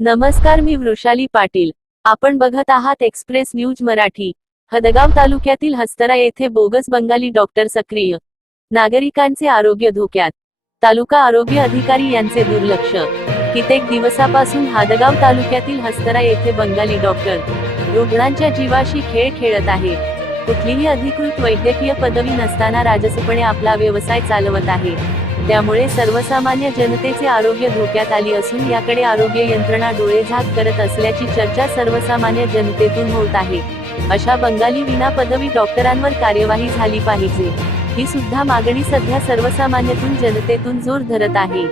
नमस्कार, मी वृषाली पाटील. आपण बघत आहात एक्सप्रेस न्यूज मराठी. हदगाव तालुक्यातील हस्तरा येथे बोगस बंगाली डॉक्टर सक्रिय. नागरिकांचे आरोग्य धोक्यात. तालुका आरोग्य अधिकारी यांचे दुर्लक्ष. कित्येक दिवसापासून हदगाव तालुक्यातील हस्तरा येथे बंगाली डॉक्टर रुग्णांच्या जीवाशी खेळ खेळत आहे. कुठलीही अधिकृत वैद्यकीय पदवी नसताना राजसीपणे आपला व्यवसाय चालवत आहे. त्यामुळे सर्वसामान्य जनतेचे आरोग्य धोक्यात आली असून याकडे आरोग्य यंत्रणा डोळेझाक करत असल्याची चर्चा सर्वसामान्य जनतेतून होत आहे. अशा बंगाली विना पदवी डॉक्टरांवर कार्यवाही झाली पाहिजे, ही सुद्धा मागणी सध्या सर्वसामान्यतून जनतेतून जोर धरत आहे.